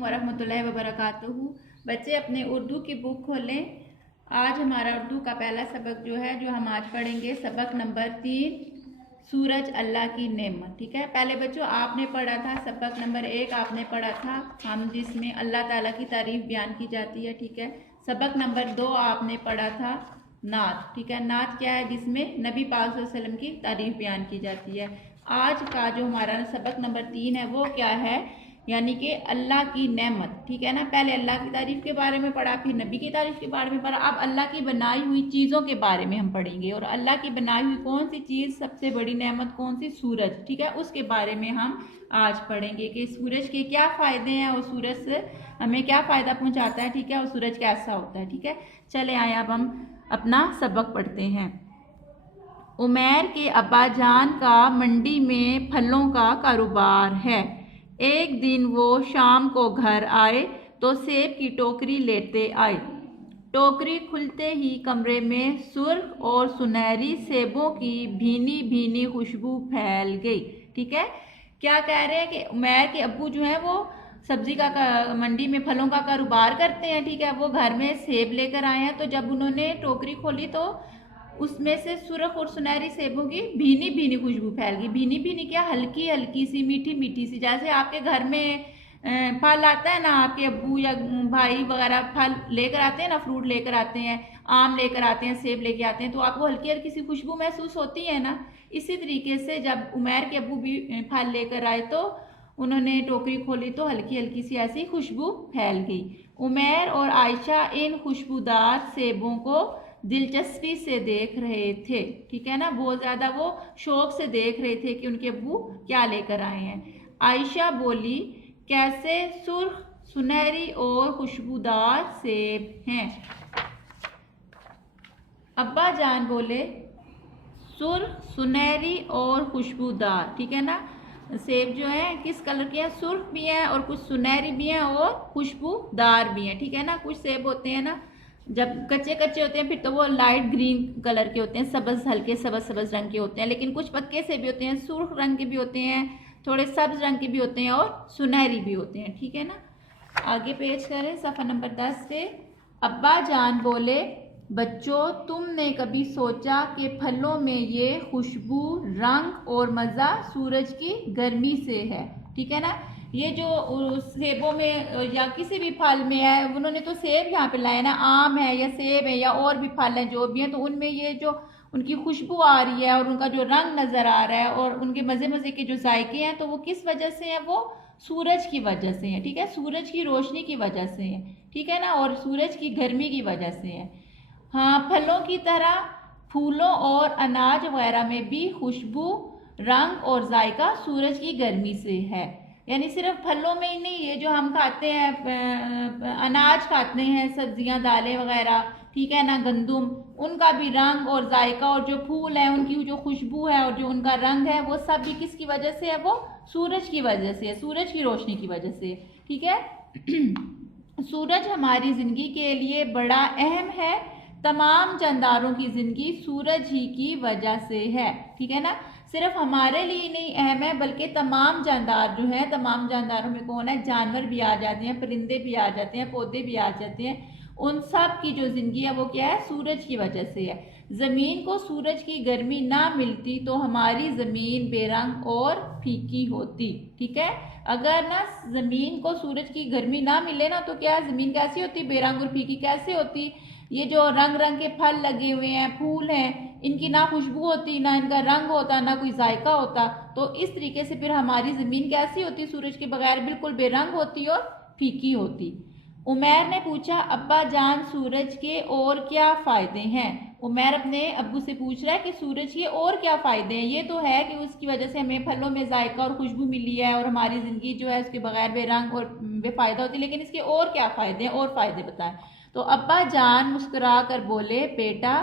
वरहमतुल्लाहि वबरकातुहू। बच्चे अपने उर्दू की बुक खोलें। आज हमारा उर्दू का पहला सबक जो हम आज पढ़ेंगे सबक नंबर 3, सूरज अल्लाह की नेमत। ठीक है, पहले बच्चों आपने पढ़ा था सबक नंबर 1 आपने पढ़ा था हम जिसमें अल्लाह ताला की तारीफ बयान की जाती है। ठीक है, सबक नंबर 2 आपने पढ़ा था नात। ठीक है, नात क्या है? जिसमें नबी पाक सल्लल्लाहु अलैहि वसल्लम की तारीफ बयान की जाती है। आज का जो हमारा सबक नंबर 3 है वो क्या है? यानी कि अल्लाह की नेमत। ठीक है ना, पहले अल्लाह की तारीफ के बारे में पढ़ा, फिर नबी की तारीफ के बारे में पढ़ा, अब अल्लाह की बनाई हुई चीज़ों के बारे में हम पढ़ेंगे। और अल्लाह की बनाई हुई कौन सी चीज़ सबसे बड़ी नेमत कौन सी? सूरज। ठीक है, उसके बारे में हम आज पढ़ेंगे कि सूरज के क्या फ़ायदे हैं और सूरज से हमें क्या फ़ायदा पहुंचाता है। ठीक है, और सूरज कैसा होता है। ठीक है, चले आए अब हम अपना सबक पढ़ते हैं। उमैर के अब्बा जान का मंडी में फलों का कारोबार है। एक दिन वो शाम को घर आए तो सेब की टोकरी लेते आए। टोकरी खुलते ही कमरे में सुर्ख और सुनहरी सेबों की भीनी भीनी खुशबू फैल गई। ठीक है, क्या कह रहे हैं कि उमैर के अब्बू जो हैं वो सब्जी का मंडी में फलों का कारोबार करते हैं। ठीक है, वो घर में सेब लेकर आए हैं, तो जब उन्होंने टोकरी खोली तो उसमें से सुर्ख और सुनहरी सेबों की भीनी भीनी खुशबू फैल गई। भीनी भीनी क्या? हल्की हल्की सी, मीठी मीठी सी। जैसे आपके घर में फल आता है ना, आपके अब्बू या भाई वगैरह फल लेकर आते हैं ना, फ्रूट लेकर आते हैं, आम लेकर आते हैं, सेब लेके आते हैं, तो आपको हल्की हल्की सी खुशबू महसूस होती है ना। इसी तरीके से जब उमैर के अब्बू भी फल लेकर आए तो उन्होंने टोकरी खोली तो हल्की हल्की सी ऐसी खुशबू फैल गई। उमैर और आयशा इन खुशबूदार सेबों को दिलचस्पी से देख रहे थे। ठीक है ना, बहुत ज़्यादा वो शौक से देख रहे थे कि उनके अब्बू क्या लेकर आए हैं। आयशा बोली, कैसे सुर्ख सुनहरी और खुशबूदार सेब हैं। अब्बा जान बोले, सुर्ख सुनहरी और खुशबूदार। ठीक है ना, सेब जो है किस कलर के हैं? सुर्ख भी हैं और कुछ सुनहरी भी हैं और खुशबूदार भी हैं। ठीक है ना, कुछ सेब होते हैं ना जब कच्चे कच्चे होते हैं फिर तो वो लाइट ग्रीन कलर के होते हैं, सब्ज हल्के सब्ज सब्ज रंग के होते हैं, लेकिन कुछ पक्के से भी होते हैं, सुर्ख रंग के भी होते हैं, थोड़े सब्ज रंग के भी होते हैं और सुनहरी भी होते हैं। ठीक है ना, आगे पेश करें सफ़ा नंबर 10 पे। अब्बा जान बोले, बच्चों तुमने कभी सोचा कि फलों में ये खुशबू रंग और मज़ा सूरज की गर्मी से है। ठीक है ना, ये जो सेबों में या किसी भी फल में है, उन्होंने तो सेब यहाँ पे लाए ना, आम है या सेब है या और भी फल हैं जो भी हैं, तो उनमें ये जो उनकी खुशबू आ रही है और उनका जो रंग नज़र आ रहा है और उनके मज़े मज़े के जो जायके हैं, तो वो किस वजह से हैं? वो सूरज की वजह से हैं। ठीक है, सूरज की रोशनी की वजह से हैं। ठीक है ना, और सूरज की गर्मी की वजह से हैं। हाँ, फलों की तरह फूलों और अनाज वगैरह में भी खुशबू रंग और जायका सूरज की गर्मी से है। यानी सिर्फ फलों में ही नहीं, ये जो हम खाते हैं अनाज खाते हैं, सब्जियां दालें वगैरह, ठीक है ना, गंदुम, उनका भी रंग और जायका और जो फूल है उनकी जो खुशबू है और जो उनका रंग है वो सब भी किसकी वजह से है? वो सूरज की वजह से है, सूरज की रोशनी की वजह से। ठीक है सूरज हमारी ज़िंदगी के लिए बड़ा अहम है। तमाम जानदारों की ज़िंदगी सूरज ही की वजह से है। ठीक है ना, सिर्फ हमारे लिए नहीं अहम है बल्कि तमाम जानदार जो है, तमाम जानदारों में कौन है? जानवर भी आ जाते हैं, परिंदे भी आ जाते हैं, पौधे भी आ जाते हैं, उन सब की जो ज़िंदगी है वो क्या है? सूरज की वजह से है। ज़मीन को सूरज की गर्मी ना मिलती तो हमारी ज़मीन बेरंग और फीकी होती। ठीक है, अगर ना ज़मीन को सूरज की गर्मी ना मिले ना तो क्या ज़मीन कैसी होती? बेरंग और फीकी कैसे होती? ये जो रंग रंग के फल लगे हुए हैं, फूल हैं, इनकी ना खुशबू होती, ना इनका रंग होता, ना कोई जायका होता, तो इस तरीके से फिर हमारी ज़मीन कैसी होती? सूरज के बगैर बिल्कुल बेरंग होती और फीकी होती। उमैर ने पूछा, अब्बा जान सूरज के और क्या फ़ायदे हैं? उमैर अपने अब्बू से पूछ रहा है कि सूरज के और क्या फ़ायदे हैं। ये तो है कि उसकी वजह से हमें फलों में जायका और खुशबू मिली है और हमारी ज़िंदगी जो है उसके बगैर बेरंग और बेफ़ायदा होती है, लेकिन इसके और क्या फ़ायदे हैं? और फ़ायदे बताएं। तो अब्बा जान मुस्कुरा कर बोले, बेटा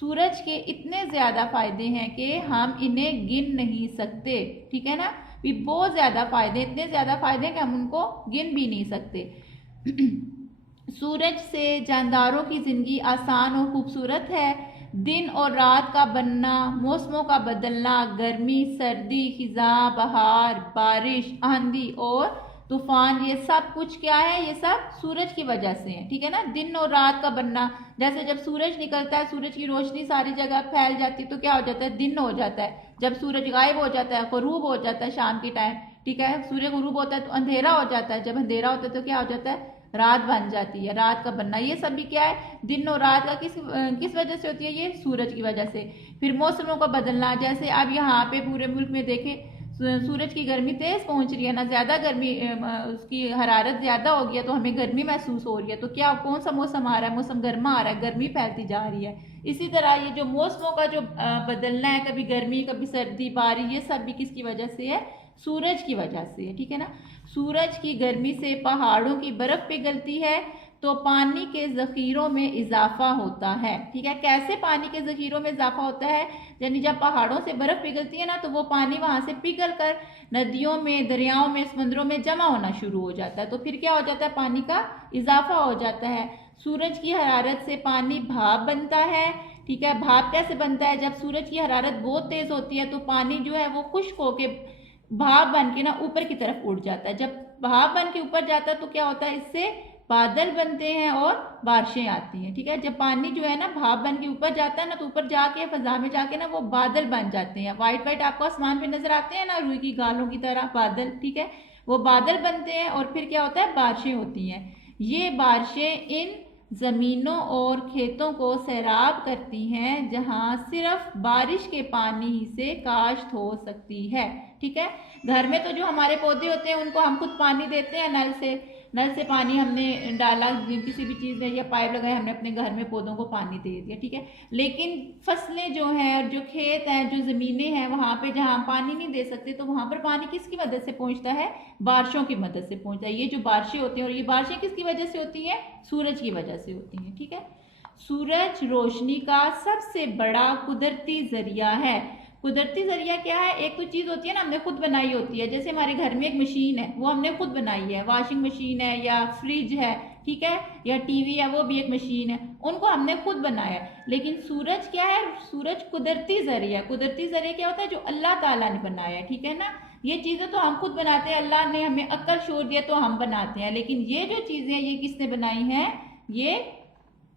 सूरज के इतने ज़्यादा फ़ायदे हैं कि हम इन्हें गिन नहीं सकते। ठीक है ना, भी बहुत ज़्यादा फ़ायदे, इतने ज़्यादा फ़ायदे कि हम उनको गिन भी नहीं सकते। सूरज से जानदारों की ज़िंदगी आसान और खूबसूरत है। दिन और रात का बनना, मौसमों का बदलना, गर्मी सर्दी, खिज़ां, बहार, बारिश, आंधी और तूफान, ये सब कुछ क्या है, ये सब सूरज की वजह से है, ठीक है ना। दिन और रात का बनना, जैसे जब सूरज निकलता है, सूरज की रोशनी सारी जगह फैल जाती है तो क्या हो जाता है, दिन हो जाता है। जब सूरज गायब हो जाता है, गुरूब हो जाता है शाम के टाइम, ठीक है, सूर्य गुरूब होता है तो अंधेरा हो जाता है। जब अंधेरा होता है तो क्या हो जाता है, रात बन जाती है, रात का बनना। ये सब भी क्या है, दिन और रात का किस वजह से होती है, ये सूरज की वजह से। फिर मौसमों का बदलना, जैसे अब यहाँ पे पूरे मुल्क में देखें सूरज की गर्मी तेज पहुंच रही है ना, ज़्यादा गर्मी, उसकी हरारत ज़्यादा हो गई है तो हमें गर्मी महसूस हो रही है। तो क्या कौन सा मौसम आ रहा है, मौसम गर्मा आ रहा है, गर्मी फैलती जा रही है। इसी तरह ये जो मौसमों का जो बदलना है, कभी गर्मी कभी सर्दी बारिश, ये सब भी किसकी वजह से है, सूरज की वजह से है, ठीक है ना। सूरज की गर्मी से पहाड़ों की बर्फ पिघलती है तो पानी के ज़ख़ीरों में इजाफा होता है, ठीक है। कैसे पानी के ज़ख़ीरों में इजाफा होता है, यानी जब पहाड़ों से बर्फ़ पिघलती है ना तो वो पानी वहाँ से पिघल कर नदियों में, दरियाओं में, समुद्रों में जमा होना शुरू हो जाता है। तो फिर क्या हो जाता है, पानी का इजाफा हो जाता है। सूरज की हरारत से पानी भाप बनता है, ठीक है। भाप कैसे बनता है, जब सूरज की हरारत बहुत तेज़ होती है तो पानी जो है वो खुश्क होके भाप बन के ना ऊपर की तरफ उड़ जाता है। जब भाप बन के ऊपर जाता है तो क्या होता है, इससे बादल बनते हैं और बारिशें आती हैं, ठीक है। जब पानी जो है ना भाप बन के ऊपर जाता है ना तो ऊपर जाके फजा में जाके ना वो बादल बन जाते हैं। वाइट वाइट आपको आसमान पे नजर आते हैं ना, रुई की गालों की तरह बादल, ठीक है। वो बादल बनते हैं और फिर क्या होता है, बारिशें होती हैं। ये बारिशें इन ज़मीनों और खेतों को सैराब करती हैं जहाँ सिर्फ बारिश के पानी ही से काश्त हो सकती है, ठीक है। घर में तो जो हमारे पौधे होते हैं उनको हम खुद पानी देते हैं, नल से पानी हमने डाला, किसी भी चीज़ में या पाइप लगाए, हमने अपने घर में पौधों को पानी दे दिया, ठीक है। लेकिन फसलें जो हैं और जो खेत हैं, जो ज़मीनें हैं, वहाँ पे जहाँ हम पानी नहीं दे सकते तो वहाँ पर पानी किसकी मदद से पहुँचता है, बारिशों की मदद से पहुँचता है। ये जो बारिशें होती हैं, और ये बारिशें किसकी वजह से होती हैं, सूरज की वजह से होती हैं, ठीक है। सूरज रोशनी का सबसे बड़ा कुदरती ज़रिया है। कुदरती ज़रिया क्या है, एक तो चीज़ होती है ना हमने खुद बनाई होती है, जैसे हमारे घर में एक मशीन है वो हमने खुद बनाई है, वॉशिंग मशीन है या फ्रिज है, ठीक है, या टीवी है, वो भी एक मशीन है, उनको हमने खुद बनाया है। लेकिन सूरज क्या है, सूरज कुदरती ज़रिया है। कुदरती ज़रिया क्या होता है, जो अल्लाह ताला ने बनाया है, ठीक है ना। ये चीज़ें तो हम खुद बनाते हैं, अल्लाह ने हमें अक्ल शोर दिया तो हम बनाते हैं, लेकिन ये जो चीज़ें ये किसने बनाई हैं, ये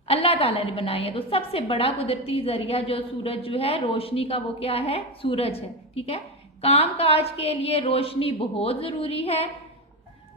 अल्लाह ताला ने बनाई है। तो सबसे बड़ा कुदरती ज़रिया जो सूरज जो है रोशनी का, वो क्या है, सूरज है, ठीक है। काम काज के लिए रोशनी बहुत ज़रूरी है।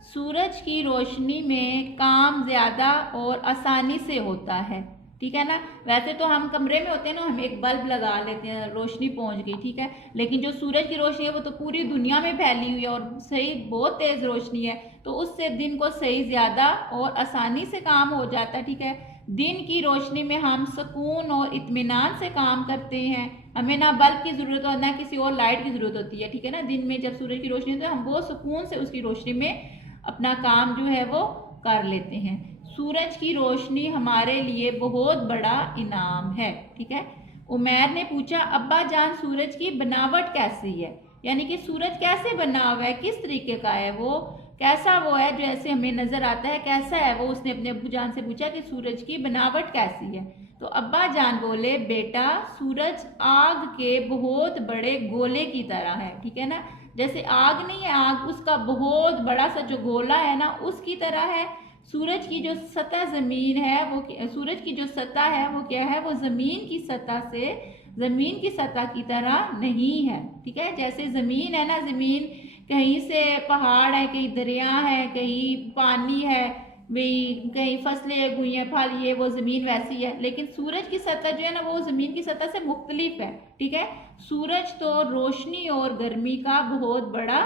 सूरज की रोशनी में काम ज़्यादा और आसानी से होता है, ठीक है ना। वैसे तो हम कमरे में होते हैं ना, हम एक बल्ब लगा लेते हैं, रोशनी पहुंच गई, ठीक है। लेकिन जो सूरज की रोशनी है वो तो पूरी दुनिया में फैली हुई है और सही बहुत तेज़ रोशनी है, तो उससे दिन को सही ज़्यादा और आसानी से काम हो जाता है, ठीक है। दिन की रोशनी में हम सुकून और इत्मीनान से काम करते हैं, हमें ना बल्ब की ज़रूरत हो ना किसी और लाइट की ज़रूरत होती है, ठीक है ना। दिन में जब सूरज की रोशनी होती है हम बहुत सुकून से उसकी रोशनी में अपना काम जो है वो कर लेते हैं। सूरज की रोशनी हमारे लिए बहुत बड़ा इनाम है, ठीक है। उमैर ने पूछा, अब्बा जान सूरज की बनावट कैसी है, यानी कि सूरज कैसे बना हुआ है, किस तरीके का है, वो कैसा वो है जो ऐसे हमें नजर आता है, कैसा है वो। उसने अपने अब्बू जान से पूछा कि सूरज की बनावट कैसी है। तो अब्बा जान बोले, बेटा सूरज आग के बहुत बड़े गोले की तरह है, ठीक है ना। जैसे आग नहीं है, आग उसका बहुत बड़ा सा जो गोला है ना उसकी तरह है। सूरज की जो सतह ज़मीन है वो, सूरज की जो सतह है वो क्या है, वो ज़मीन की सतह से, ज़मीन की सतह की तरह नहीं है, ठीक है। जैसे ज़मीन है ना, ज़मीन कहीं से पहाड़ है, कहीं दरिया है, कहीं पानी है, भाई कहीं फसलें गुइयाँ फल, ये वो ज़मीन वैसी है। लेकिन सूरज की सतह जो है ना वो ज़मीन की सतह से मुख्तलिफ है, ठीक है। सूरज तो रोशनी और गर्मी का बहुत बड़ा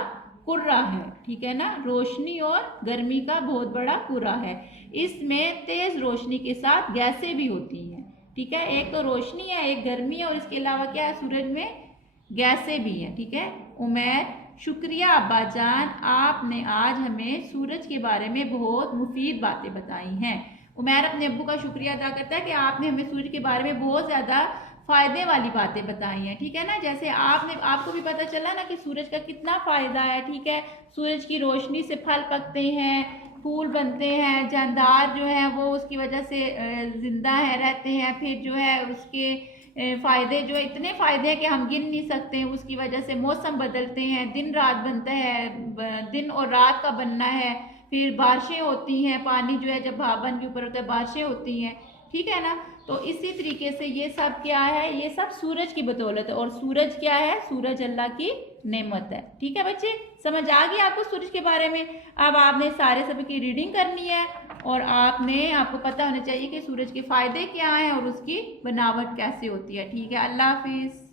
कुर्रा है, ठीक है ना। रोशनी और गर्मी का बहुत बड़ा कुर्रा है। इसमें तेज़ रोशनी के साथ गैसें भी होती हैं, ठीक है। एक तो रोशनी है, एक गर्मी है, और इसके अलावा क्या है, सूरज में गैसें भी हैं, ठीक है। उमैर, शुक्रिया अब्बा जान, आपने आज हमें सूरज के बारे में बहुत मुफीद बातें बताई हैं। उमैर अपने अब्बू का शुक्रिया अदा करता है कि आपने हमें सूरज के बारे में बहुत ज़्यादा फ़ायदे वाली बातें बताई हैं, ठीक है ना। जैसे आपको भी पता चला ना कि सूरज का कितना फ़ायदा है, ठीक है। सूरज की रोशनी से फल पकते हैं, फूल बनते हैं, जानदार जो है वो उसकी वजह से ज़िंदा है रहते हैं, फिर जो है उसके فائدے جو اتنے فائدے ہیں کہ ہم گن نہیں سکتے ہیں. اس کی وجہ سے موسم بدلتے ہیں, دن رات بنتا ہے, دن اور رات کا بننا ہے, پھر بارشیں ہوتی ہیں, پانی جو ہے جب بھاون کے اوپر ہوتا ہے بارشیں ہوتی ہیں, ٹھیک ہے نا. تو اسی طریقے سے یہ سب کیا ہے, یہ سب سورج کی بدولت ہے. اور سورج کیا ہے, سورج اللہ کی نعمت ہے. ٹھیک ہے بچے, سمجھ آ گئی آپ کو سورج کے بارے میں. اب آپ نے سارے سب کی ریڈنگ کرنی ہے اور آپ کو پتہ ہونا چاہیے کہ سورج کے فائدے کیا ہیں اور اس کی بناوٹ کیسے ہوتی ہے. ٹھیک ہے, اللہ حافظ.